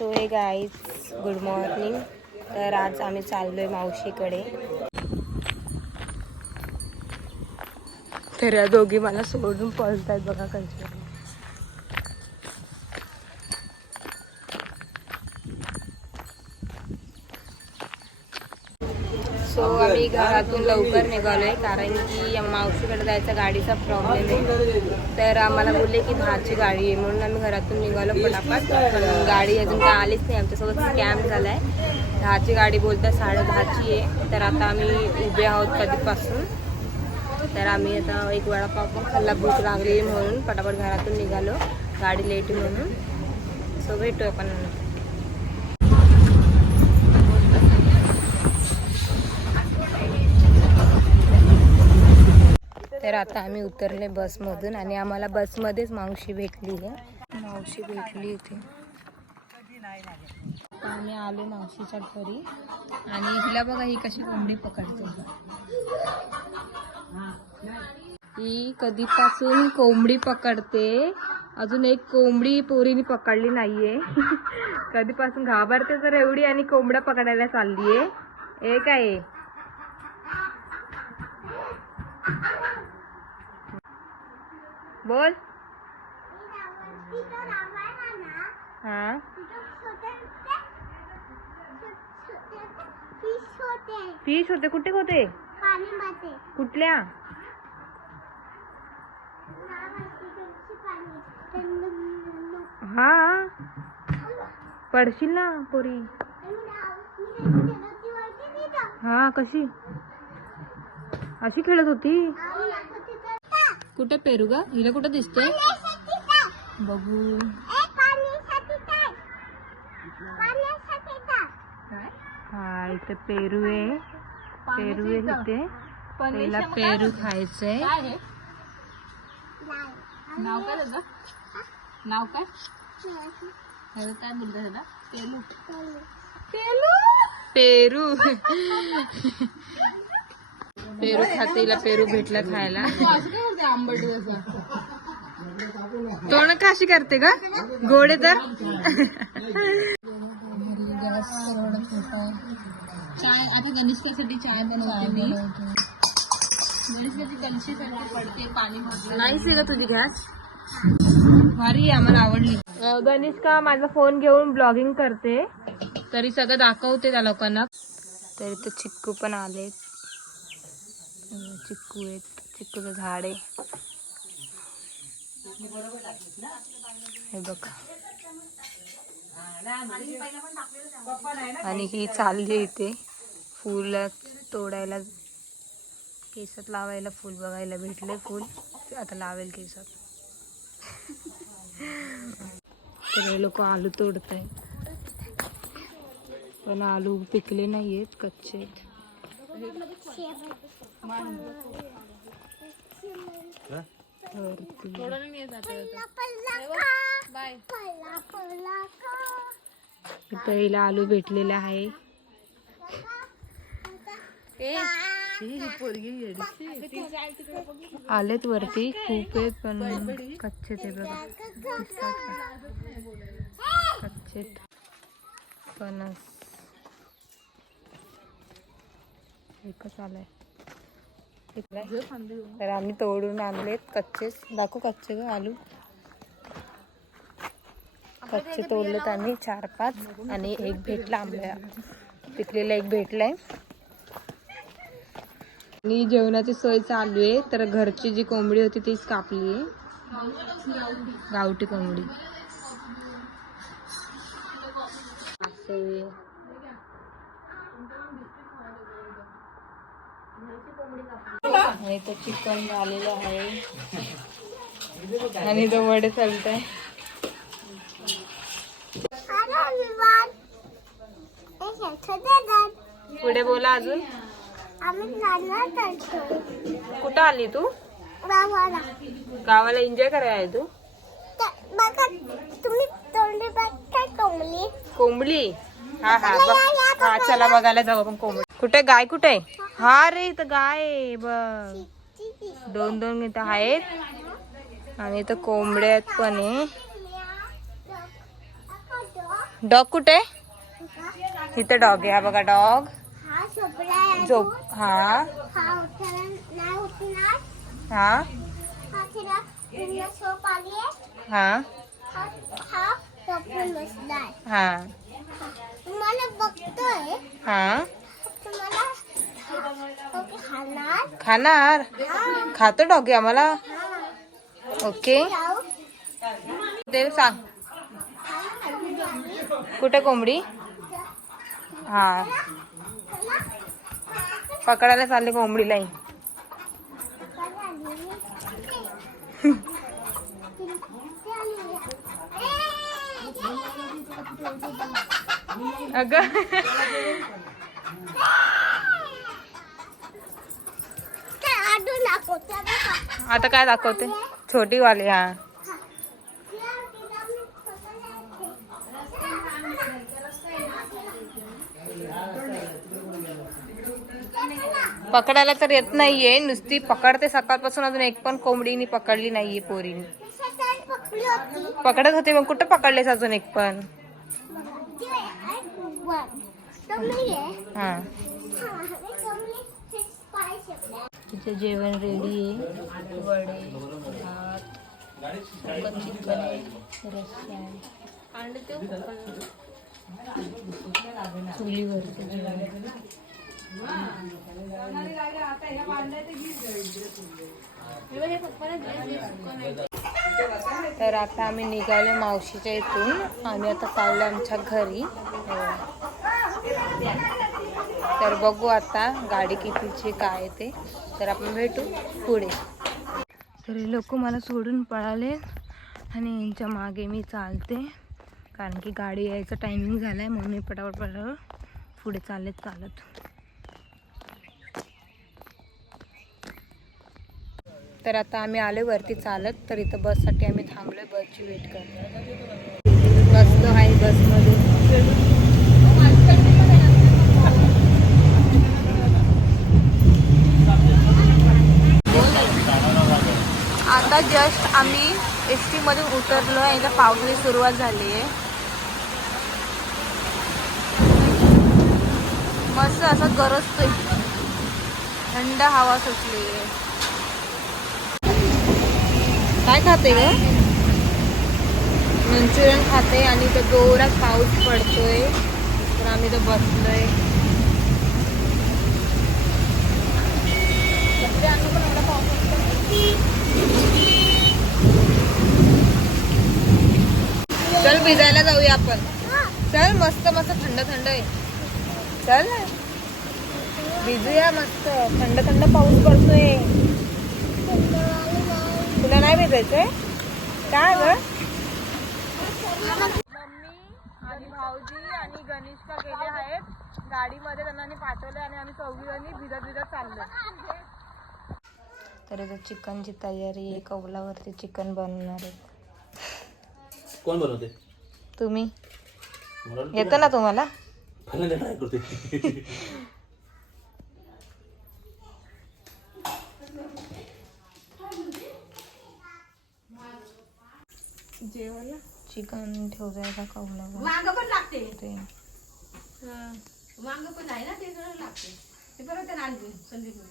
So हे guys good morning. तर आज आम्ही चाललोय मावशीकडे. तर या दोघी मला सोडून पळतायत बघा कशी. सो आम्ही घरातून लवकर निघालोय कारण की मावशीकडे जायचा गाडीचा प्रॉब्लेम आहे. तर आम्हाला बोलले की 10ची गाडी आहे म्हणून आम्ही घरातून निघालो पटापट. पण गाडी अजून काय आलीच नाही. आमच्यासोबत स्कॅम झालाय. 10ची गाडी बोलतात 10:30ची आहे. तर आता आम्ही उभे आहोत कधीपासून. तर आम्ही आता एक वडापाव पण खाल्ला, भूक लागली म्हणून पटापट घरातून निघालो. गाडी लेट म्हणून. सो भेटू आपण. तर आता आम्ही उतरले बसमधून आणि आम्हाला बसमध्येच मावशी भेटली आहे. मावशी भेटली होती. आम्ही आलो मावशीच्या घरी आणि हिला बघा ही कशी कोंबडी पकडते. ही कधीपासून कोंबडी पकडते. अजून एक कोंबडी पोरीने पकडली नाहीये. कधीपासून घाबरते तर एवढी आणि कोंबड्या पकडायला चाललीये. हे काय बोल. हाँ फिश होते. कुठे होते? कुठल्या? हा पडशील ना पोरी. हा कशी अशी खेळत होती. कुठे पेरू ग? हिला कुठं दिसतंय बघू. हा इथे पेरू आहे. पेरू आहे इथे. पहिला पेरू खायचंय. नाव काय त्याचं? नाव काय? काय बोलतात त्याला? पेरू. पेरू पेरू खाते. हिला पेरू भेटला खायला. तोंड काशी करते का गोडे तर. चाय आता गणेशसाठी चाय बनवते मी. गणेशची कलशीसाठी पडते पाणी नाहीच आहे का तुझी गॅस. भारी आहे. आम्हाला आवडली. गणेशका माझा फोन घेऊन ब्लॉगिंग करते तरी सगळं दाखवते त्या लोकांना. तरी तर चिक्कू पण आले. चिक्कू आहेत. चिक्कूचं झाड आहे हे बघा. आणि ही चालली इथे फुल तोडायला. केसात लावायला फुल बघायला भेटले. फुल आता लावेल केसात. तर हे लोक आलू तोडत आहेत पण आलू पिकले नाहीयेत, कच्चे आहेत. पहिला आलू भेटलेला आहे. आलेत वरती खूप आहेत पण कच्चे ते बघा. कच्चे फणस एकच आलाय. तर आम्ही तोडून आणलेत कच्चेच. दाखवू कच्चे ग आलू. कच्चे तोडलेत आम्ही 4-5 आणि एक भेटला आंब्या पिकलेला एक भेटलाय. आणि जेवणाची सोय चालू आहे. तर घरची जी कोंबडी होती तीच कापली आहे. गावठी कोंबडी. आणि तो चिकन झालेलं आहे आणि तो वडे चालतंय. पुढे बोला अजून. कुठं आली तू? गावाला एन्जॉय करायला आहे तू? कोंबडी. हा हा हा चला बघायला जाऊ आपण कोंबडी. कुठे गाय कुठे? हा रे इथं गाय आहे बघ. 2 इथं आहेत आणि इथं कोंबड्यात पण आहे. डॉग कुठे? इथं डॉग आहे. हा बघा डॉग झोप. हा हा हा हा तुम्हाला बघतोय. हा तुम्हाला खाणार. खाणार. खातो डॉगी आम्हाला. ओके ते सांग कुठे कोंबडी. हा पकडायला चालले कोंबडीलाही. अगं आता काय दाखवते. छोटी वाली. हा पकडायला तर येत नाहीये. नुसती पकडते सकाळपासून. अजून एक पण कोंबडीनी पकडली नाहीये पोरीने. पकडत होते मग कुठं पकडलेस अजून एक पण. हा तिथे जेवण रेडी आहे. वडे भात चिकन रस्सा चुलीवरचं जेवण. तर आता आम्ही निघालो मावशीच्या इथून. आम्ही आता चाललो आमच्या घरी. तर बघू आता गाडी कितीची काय ते. तर आपण भेटू पुढे. तर हे लोक मला सोडून पळाले आणि यांच्या मागे मी चालते. कारण की गाडी यायचा टायमिंग झालाय म्हणून मी पटापट पुढे चालत. तर आता आम्ही आलो वरती चालत. तर इथं बससाठी आम्ही थांबलोय. बसची वेट करतो. बसलो आहे बसमध्ये. आता जस्ट आम्ही एस टी मधून उतरलो आहे. इथं पावसाची सुरुवात झाली आहे. मस्त असं गरजतोय. थंड हवा सुटली आहे. काय खाते ग? मंचुरियन खाते. आणि इथं जोरात पाऊस पडतोय. तर आम्ही इथं बसलोय. चल भिजायला जाऊया आपण. चल मस्त मस्त थंड थंड आहे. चल भिजूया मस्त. थंड थंड पाऊस पडतोय. तुला नाही भिजायचंय काय ग? मम्मी आणि भाऊजी आणि गणेशका गेले आहेत गाडीमध्ये. त्यांना पाठवले आणि आम्ही चौघीजणी भिजत चाललो. तर इथं चिकनची तयारी आहे. कौलावरती चिकन बनवणार आहे. कोण बनवते? तुम्ही. येतं ना तुम्हाला? जेवायला चिकन ठेवलंय का कौलावर. वांग पण लागते ते. वांग पण आहे ना ते सगळं लागते. ते बरोबर ना आणली संदीप.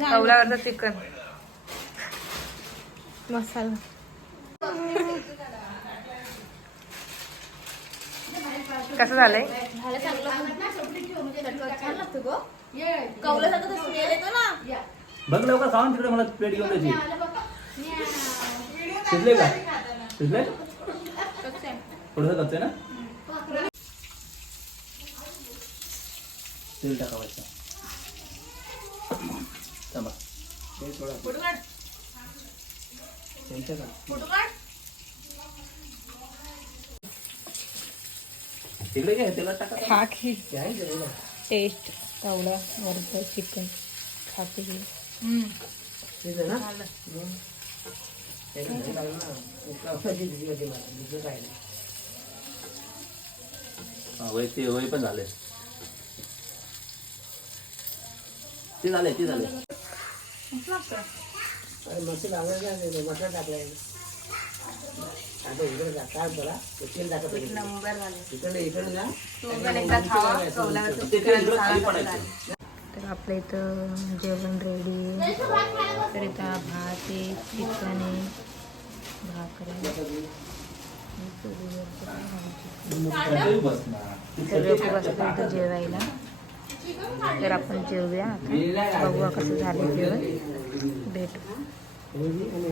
कौलावरचं चिकन मसाला. कसं झालंय? बघ लवकर खाऊन तिकडे मला प्लेट घेऊन द्यायची. शिजले का? शिजले थोडंसं कच्चं ना. तेल टाकायचं. थांबा तेल थोडं. त्यांच्या का तिकडे काय तेला टाका. खा की टेस्ट. कौला वरचं चिकन खाते. ना वय ते वय पण झाले ते झाले मस्त लागतं. एक नंबर झाले तर आपल्या इथं जेवण रेडी. तर इथं भात आहे, चिकन आहे, भाकरी, सगळे लोक बसले इथं जेवायला. तर आपण जेवूया आता, बघूया कसं झालं जेवण, भेटू.